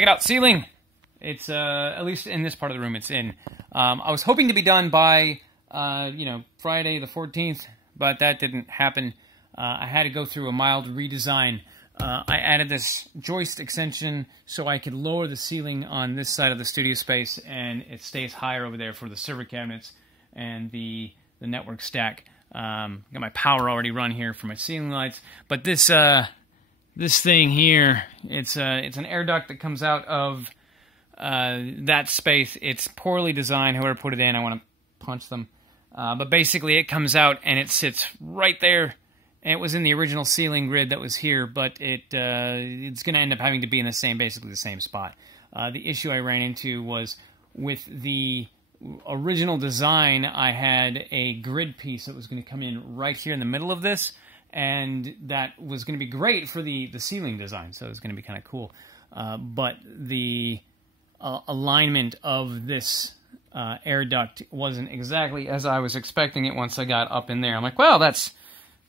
check it out, ceiling. It's, at least in this part of the room it's in. I was hoping to be done by, Friday the 14th, but that didn't happen. I had to go through a mild redesign. I added this joist extension so I could lower the ceiling on this side of the studio space, and it stays higher over there for the server cabinets and the network stack. Got my power already run here for my ceiling lights, but this thing here, it's an air duct that comes out of that space. It's poorly designed. Whoever put it in, I want to punch them. But basically, it comes out and it sits right there. And it was in the original ceiling grid that was here, but it's going to end up having to be in basically the same spot. The issue I ran into was with the original design, I had a grid piece that was going to come in right here in the middle of this, and that was going to be great for the ceiling design, so it was going to be kind of cool. But the alignment of this air duct wasn't exactly as I was expecting it once I got up in there. I'm like, well, that's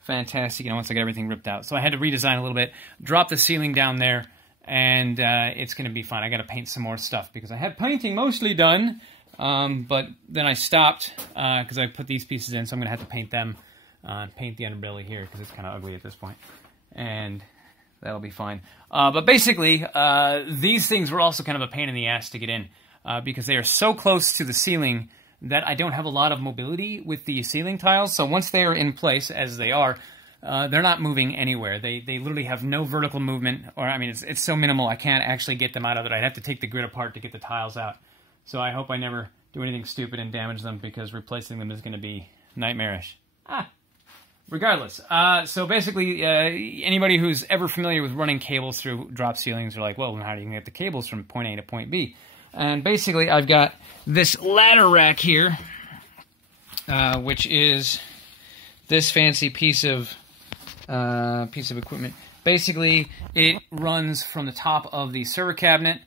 fantastic, once I got everything ripped out. So I had to redesign a little bit, drop the ceiling down there, and it's going to be fine. I got to paint some more stuff because I had painting mostly done, but then I stopped because I put these pieces in, so I'm going to have to paint them, paint the underbelly here because it's kind of ugly at this point, and that'll be fine. But basically, these things were also kind of a pain in the ass to get in because they are so close to the ceiling that I don't have a lot of mobility with the ceiling tiles. So once they are in place, as they are, they're not moving anywhere. They literally have no vertical movement, or I mean, it's so minimal I can't actually get them out of it. I'd have to take the grid apart to get the tiles out. So I hope I never do anything stupid and damage them because replacing them is going to be nightmarish. Regardless, so basically, anybody who's ever familiar with running cables through drop ceilings are like, well, how do you get the cables from point A to point B? And basically, I've got this ladder rack here, which is this fancy piece of equipment. Basically, it runs from the top of the server cabinet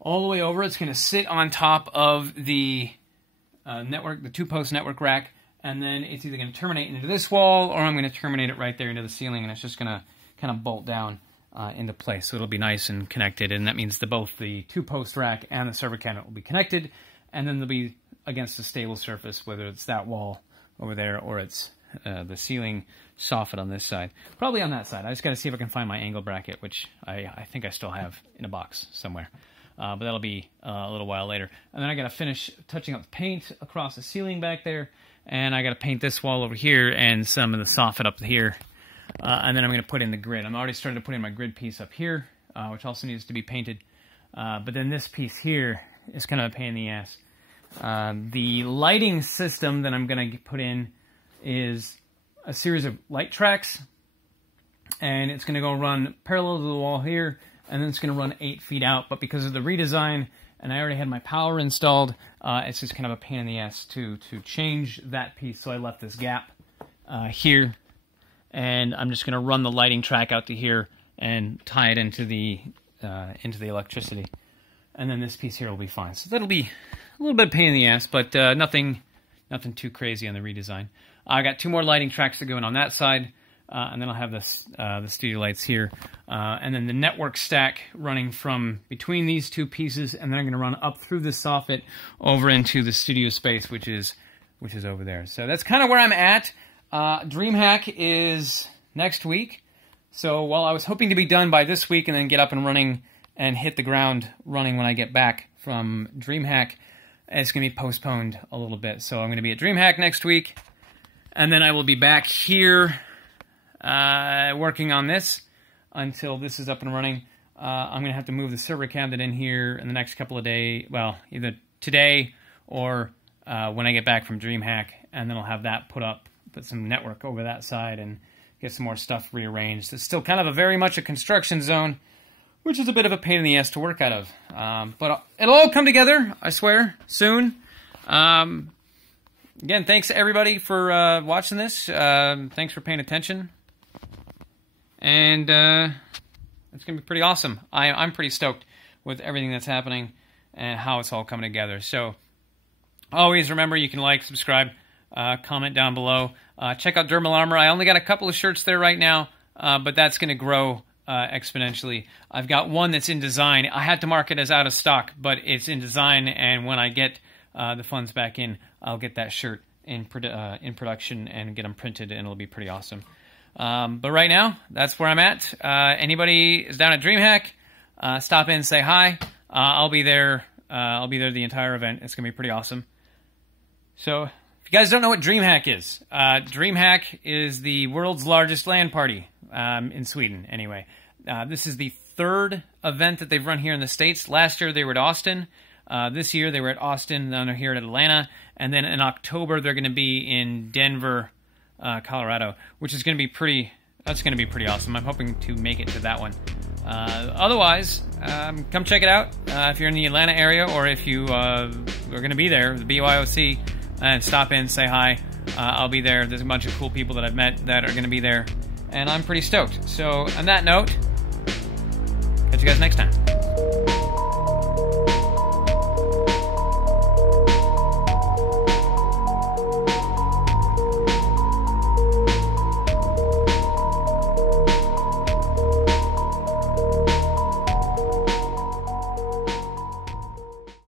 all the way over. It's going to sit on top of the the two-post network rack, and then it's either going to terminate into this wall, or I'm going to terminate it right there into the ceiling, and it's just going to kind of bolt down into place, so it'll be nice and connected, and that means that both the two-post rack and the server cabinet will be connected, and then they'll be against a stable surface, whether it's that wall over there or it's the ceiling soffit on this side. Probably on that side. I just got to see if I can find my angle bracket, which I think I still have in a box somewhere, but that'll be a little while later. And then I got to finish touching up the paint across the ceiling back there, and I got to paint this wall over here and some of the soffit up here. And then I'm going to put in the grid. I'm already starting to put in my grid piece up here, which also needs to be painted. But then this piece here is kind of a pain in the ass. The lighting system that I'm going to put in is a series of light tracks. And it's going to go run parallel to the wall here, and then it's going to run 8 feet out. But because of the redesign, and I already had my power installed, it's just kind of a pain in the ass to change that piece. So I left this gap here. And I'm just going to run the lighting track out to here and tie it into the electricity. And then this piece here will be fine. So that'll be a little bit of pain in the ass, but nothing too crazy on the redesign. I got 2 more lighting tracks to go in on that side, and then I'll have the studio lights here. And then the network stack running from between these 2 pieces, and then I'm going to run up through the soffit over into the studio space, which is over there. So that's kind of where I'm at. DreamHack is next week, so while I was hoping to be done by this week and then get up and running and hit the ground running when I get back from DreamHack, it's going to be postponed a little bit. So I'm going to be at DreamHack next week, and then I will be back here working on this until this is up and running. I'm going to have to move the server cabinet in here in the next couple of days, well, either today or when I get back from DreamHack, and then I'll have that put some network over that side and get some more stuff rearranged. It's still kind of very much a construction zone, which is a bit of a pain in the ass to work out of. But it'll all come together, I swear, soon. Again, thanks everybody for watching this. Thanks for paying attention. And it's going to be pretty awesome. I'm pretty stoked with everything that's happening and how it's all coming together. So always remember, you can like, subscribe, comment down below. Check out Dermal Armor. I only got a couple of shirts there right now, but that's going to grow exponentially. I've got one that's in design. I had to mark it as out of stock, but it's in design, and when I get the funds back in, I'll get that shirt in production and get them printed, and it'll be pretty awesome. But right now, that's where I'm at. Anybody is down at DreamHack, stop in, say hi. I'll be there. I'll be there the entire event. It's going to be pretty awesome. So, if you guys don't know what DreamHack is, DreamHack is the world's largest LAN party, in Sweden, anyway. This is the third event that they've run here in the States. Last year, they were at Austin. This year, they were at Austin, then they're here at Atlanta. And then in October, they're going to be in Denver, Colorado, which is going to be pretty awesome. I'm hoping to make it to that one. Otherwise, come check it out if you're in the Atlanta area, or if you are going to be there, the BYOC, and stop in, say hi. I'll be there. There's a bunch of cool people that I've met that are going to be there, and I'm pretty stoked. So on that note, catch you guys next time.